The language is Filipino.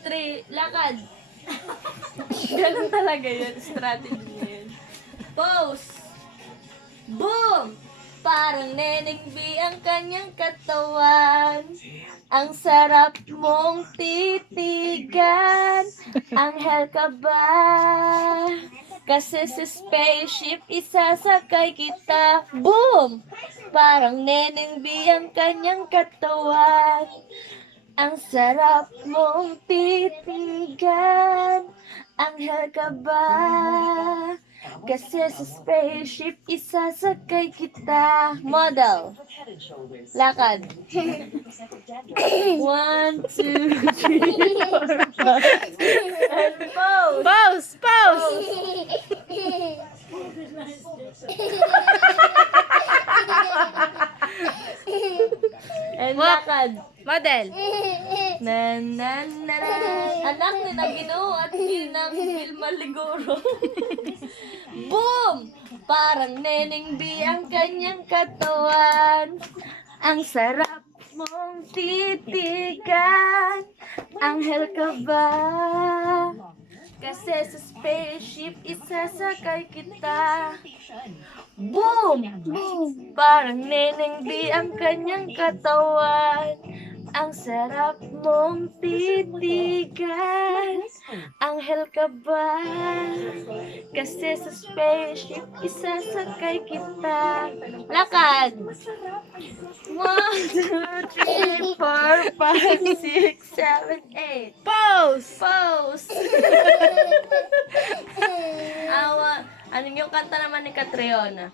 3, lakad. Ganun talaga yun. Strategy niya yun. Pose. Boom! Parang Neneng B ang kanyang katawan. Ang sarap mong titigan. Anghel ka ba? Kasi sa spaceship isasakay kita. Boom! Parang Neneng B ang kanyang katawan. Ang sarap mong titigan. Anghel ka ba? Kasi sa spaceship isasakay kita. Model. Lakad. 1, 2, 3, 4, 5. And pose. Pose! Pose! And lakad. Model! Na na na na. Anak ni na Ginoo at ginang Vilma Liguro. Boom! Parang Neneng B ang kanyang katawan. Ang sarap mong titigan. Anghel ka ba? Kasi sa spaceship isasakay kita. Boom! Parang Neneng B ang kanyang katawan. Ang sarap mong titigan. Anghel ka ba? Kasi sa spaceship isasakay kita. Lakad! 1, 2, 3, 4, 5, 6, 7, 8. Pose! Pose! Awa. Ano yung kanta naman ni Catriona?